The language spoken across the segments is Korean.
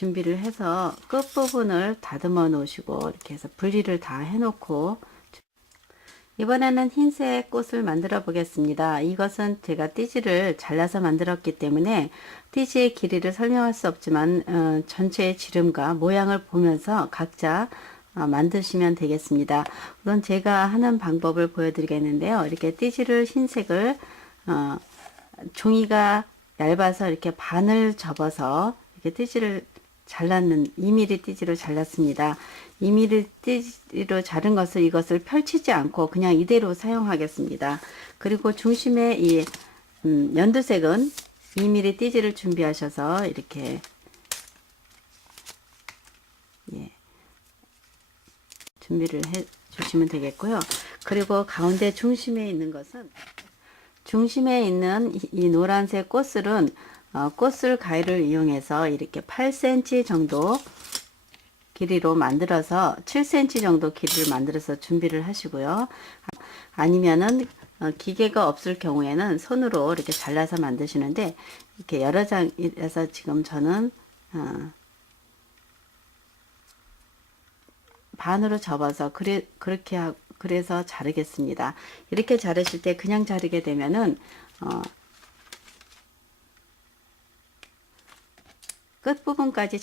준비를 해서 끝부분을 다듬어 놓으시고 이렇게 해서 분리를 다 해 놓고 이번에는 흰색 꽃을 만들어 보겠습니다. 이것은 제가 띠지를 잘라서 만들었기 때문에 띠지의 길이를 설명할 수 없지만 전체의 지름과 모양을 보면서 각자 만드시면 되겠습니다. 우선 제가 하는 방법을 보여드리겠는데요. 이렇게 띠지를 흰색을 종이가 얇아서 이렇게 반을 접어서 이렇게 띠지를 잘랐는 2mm 띠지로 잘랐습니다. 2mm 띠지로 자른 것을 이것을 펼치지 않고 그냥 이대로 사용하겠습니다. 그리고 중심에 이 연두색은 2mm 띠지를 준비하셔서 이렇게 준비를 해 주시면 되겠고요. 그리고 가운데 중심에 있는 것은 중심에 있는 이 노란색 꽃술은 꽃술 가위를 이용해서 이렇게 8cm 정도 길이로 만들어서 7cm 정도 길이를 만들어서 준비를 하시고요. 아니면은 기계가 없을 경우에는 손으로 이렇게 잘라서 만드시는데 이렇게 여러 장이라서 지금 저는 반으로 접어서 그래서 자르겠습니다. 이렇게 자르실 때 그냥 자르게 되면은 끝부분까지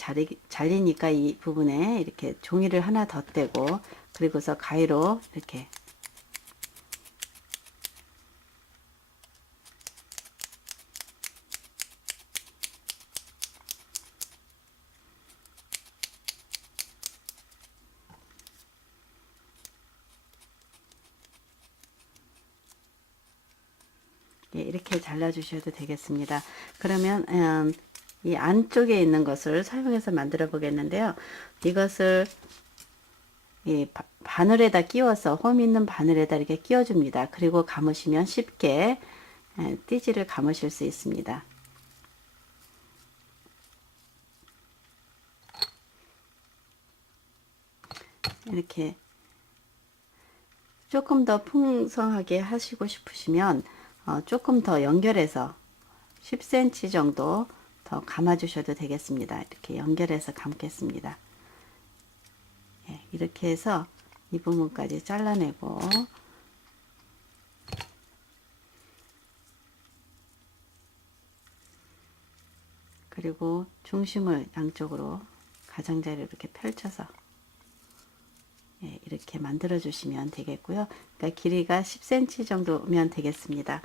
잘리니까 이 부분에 이렇게 종이를 하나 더 떼고 그리고서 가위로 이렇게 이렇게 잘라 주셔도 되겠습니다. 그러면 이 안쪽에 있는 것을 사용해서 만들어 보겠는데요. 이것을 이 바늘에다 끼워서 홈 있는 바늘에다 이렇게 끼워 줍니다. 그리고 감으시면 쉽게 띠지를 감으실 수 있습니다. 이렇게 조금 더 풍성하게 하시고 싶으시면 조금 더 연결해서 10cm 정도 더 감아 주셔도 되겠습니다. 이렇게 연결해서 감겠습니다. 이렇게 해서 이 부분까지 잘라내고 그리고 중심을 양쪽으로 가장자리로 이렇게 펼쳐서 이렇게 만들어 주시면 되겠고요. 그러니까 길이가 10cm 정도면 되겠습니다.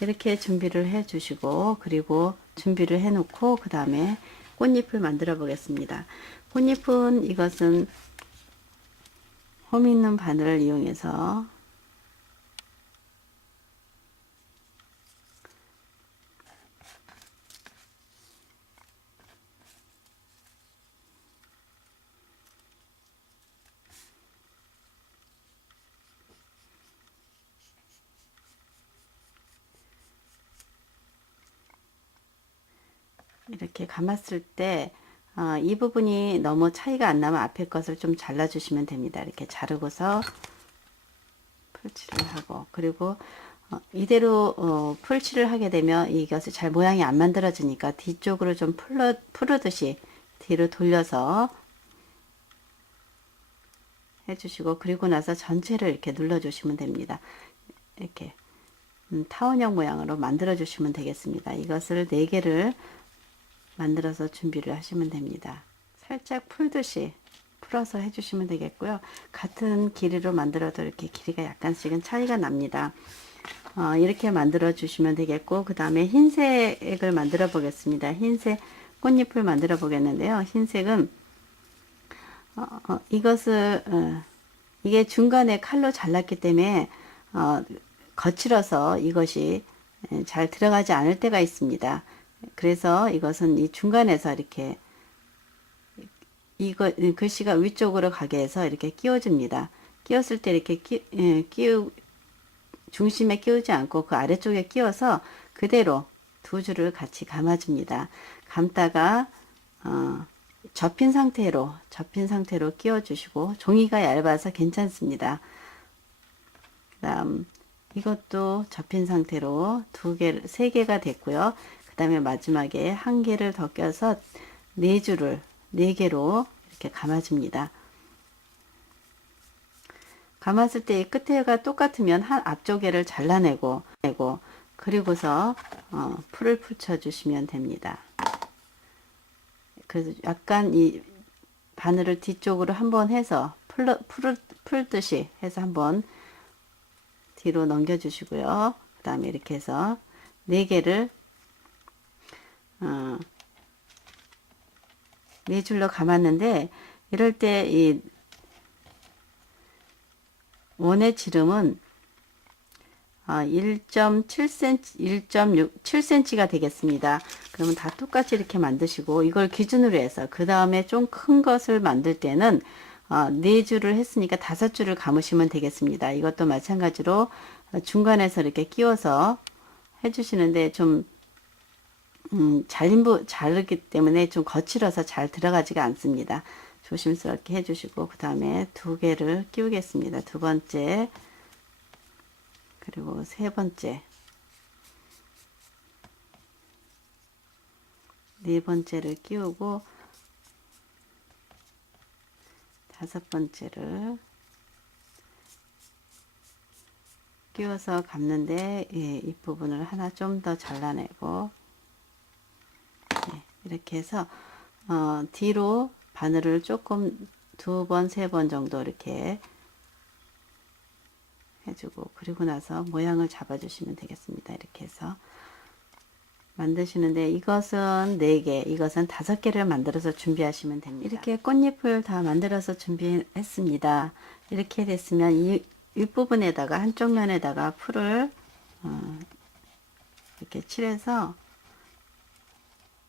이렇게 준비를 해 주시고 그리고 준비를 해 놓고 그 다음에 꽃잎을 만들어 보겠습니다. 꽃잎은 이것은 홈 있는 바늘을 이용해서 이렇게 감았을 때 이 부분이 너무 차이가 안 나면 앞에 것을 좀 잘라 주시면 됩니다. 이렇게 자르고서 풀칠을 하고 그리고 이대로 풀칠을 하게 되면 이것이 잘 모양이 안 만들어지니까 뒤쪽으로 좀 풀으듯이 뒤로 돌려서 해주시고 그리고 나서 전체를 이렇게 눌러 주시면 됩니다. 이렇게 타원형 모양으로 만들어 주시면 되겠습니다. 이것을 4개를 만들어서 준비를 하시면 됩니다. 살짝 풀듯이 풀어서 해주시면 되겠고요. 같은 길이로 만들어도 이렇게 길이가 약간씩은 차이가 납니다. 이렇게 만들어 주시면 되겠고 그 다음에 흰색을 만들어 보겠습니다. 흰색 꽃잎을 만들어 보겠는데요. 흰색은 이것을 이게 중간에 칼로 잘랐기 때문에 거칠어서 이것이 잘 들어가지 않을 때가 있습니다. 그래서 이것은 이 중간에서 이렇게 이거 글씨가 위쪽으로 가게 해서 이렇게 끼워줍니다. 끼웠을 때 이렇게 중심에 끼우지 않고 그 아래쪽에 끼워서 그대로 두 줄을 같이 감아줍니다. 감다가 접힌 상태로 끼워주시고 종이가 얇아서 괜찮습니다. 그다음 이것도 접힌 상태로 3개가 됐고요. 그 다음에 마지막에 1개를 더 껴서 4줄을 4개로 이렇게 감아줍니다. 감았을 때 이 끝에가 똑같으면 한 앞쪽에를 잘라내고 그리고서 풀을 붙여주시면 됩니다. 그래서 약간 이 바늘을 뒤쪽으로 한번 해서 풀듯이 해서 한번 뒤로 넘겨주시고요. 그 다음에 이렇게 해서 4개를 4줄로 감았는데, 이럴 때 이 원의 지름은 1.7cm, 1.7cm가 되겠습니다. 그러면 다 똑같이 이렇게 만드시고, 이걸 기준으로 해서 그 다음에 좀 큰 것을 만들 때는 4줄을 했으니까 5줄을 감으시면 되겠습니다. 이것도 마찬가지로 중간에서 이렇게 끼워서 해주시는데, 좀 자르기 때문에 좀 거칠어서 잘 들어가지가 않습니다. 조심스럽게 해주시고, 그 다음에 2개를 끼우겠습니다. 2번째, 그리고 3번째, 4번째를 끼우고, 5번째를 끼워서 감는데, 예, 이 부분을 하나 좀 더 잘라내고, 예, 이렇게 해서 뒤로 바늘을 조금 2번, 3번 정도 이렇게 해주고, 그리고 나서 모양을 잡아주시면 되겠습니다. 이렇게 해서 만드시는데, 이것은 4개, 이것은 5개를 만들어서 준비하시면 됩니다. 이렇게 꽃잎을 다 만들어서 준비했습니다. 이렇게 됐으면 이 윗부분에다가, 한쪽 면에다가 풀을 이렇게 칠해서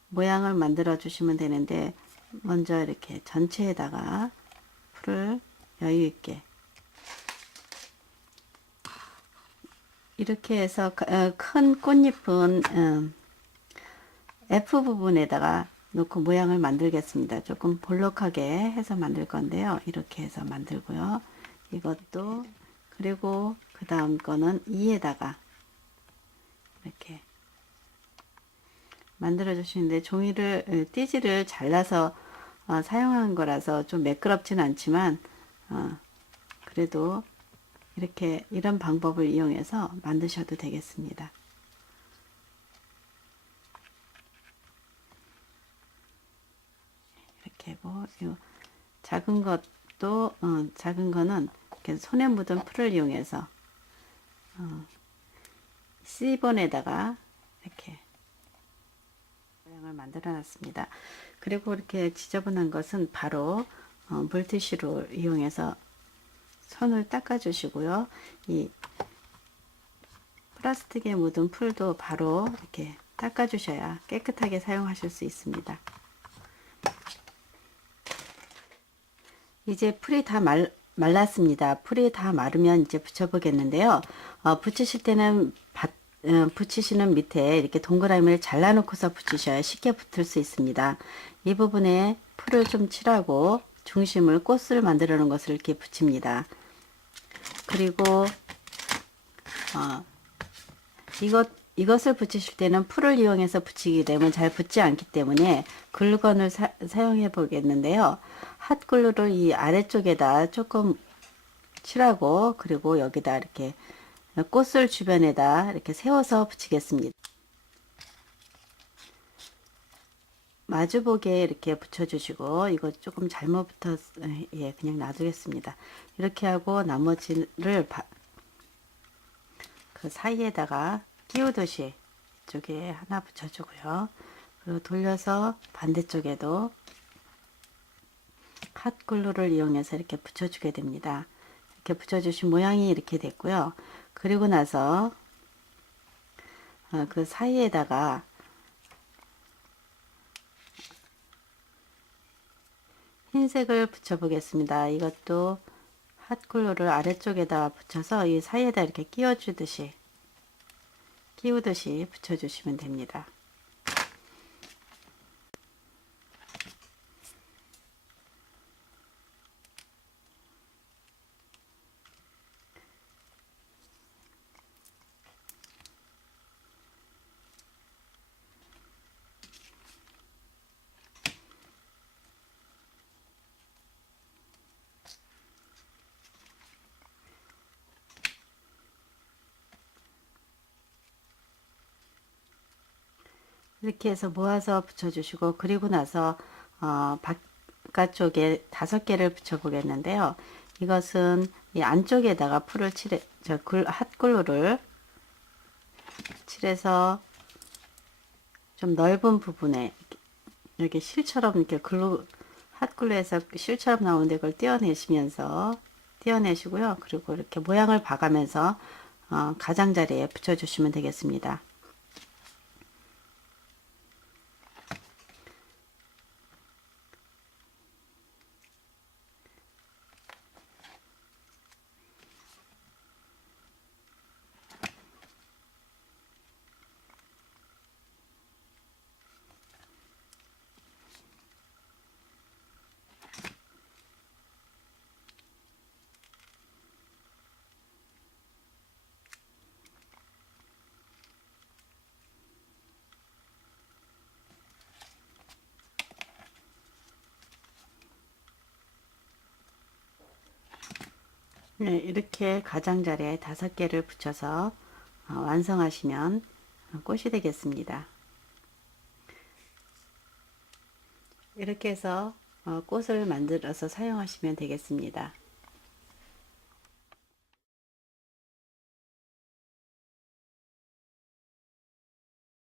모양을 만들어 주시면 되는데, 먼저 이렇게 전체에다가 풀을 여유 있게 이렇게 해서 큰 꽃잎은 F 부분에다가 놓고 모양을 만들겠습니다. 조금 볼록하게 해서 만들 건데요. 이렇게 해서 만들고요. 이것도, 그리고 그 다음 거는 E에다가 이렇게 만들어 주시는데, 종이를 띠지를 잘라서 사용한 거라서 좀 매끄럽지는 않지만 그래도 이렇게 이런 방법을 이용해서 만드셔도 되겠습니다. 이렇게 하고, 요 작은 것도 작은 거는 이렇게 손에 묻은 풀을 이용해서 C본에다가 이렇게 모양을 만들어 놨습니다. 그리고 이렇게 지저분한 것은 바로 물티슈로 이용해서 손을 닦아 주시고요. 이 플라스틱에 묻은 풀도 바로 이렇게 닦아 주셔야 깨끗하게 사용하실 수 있습니다. 이제 풀이 다 말랐습니다. 풀이 다 마르면 이제 붙여 보겠는데요. 붙이실 때는 붙이시는 밑에 이렇게 동그라미를 잘라 놓고서 붙이셔야 쉽게 붙을 수 있습니다. 이 부분에 풀을 좀 칠하고 중심을 꽃을 만들어 놓은 것을 이렇게 붙입니다. 그리고 이것을 붙이실 때는 풀을 이용해서 붙이게 되면 잘 붙지 않기 때문에 글루건을 사용해 보겠는데요. 핫글루를 이 아래쪽에다 조금 칠하고, 그리고 여기다 이렇게 꽃을 주변에다 이렇게 세워서 붙이겠습니다. 마주보게 이렇게 붙여주시고, 이거 조금 잘못 붙어서 예, 그냥 놔두겠습니다. 이렇게 하고 나머지를 그 사이에다가 끼우듯이 이쪽에 하나 붙여주고요. 그리고 돌려서 반대쪽에도 핫글루를 이용해서 이렇게 붙여주게 됩니다. 이렇게 붙여주신 모양이 이렇게 됐고요. 그리고 나서 그 사이에다가 흰색을 붙여 보겠습니다. 이것도 핫글루를 아래쪽에다 붙여서 이 사이에다 이렇게 끼우듯이 붙여주시면 됩니다. 이렇게 해서 모아서 붙여주시고, 그리고 나서 바깥쪽에 5개를 붙여 보겠는데요. 이것은 이 안쪽에다가 풀을 칠해, 핫글루를 칠해서 좀 넓은 부분에 이렇게 실처럼 이렇게 핫글루에서 실처럼 나오는데 그걸 떼어내시고요. 그리고 이렇게 모양을 봐가면서 가장자리에 붙여주시면 되겠습니다. 네, 이렇게 가장자리에 5개를 붙여서 완성하시면 꽃이 되겠습니다. 이렇게 해서 꽃을 만들어서 사용하시면 되겠습니다.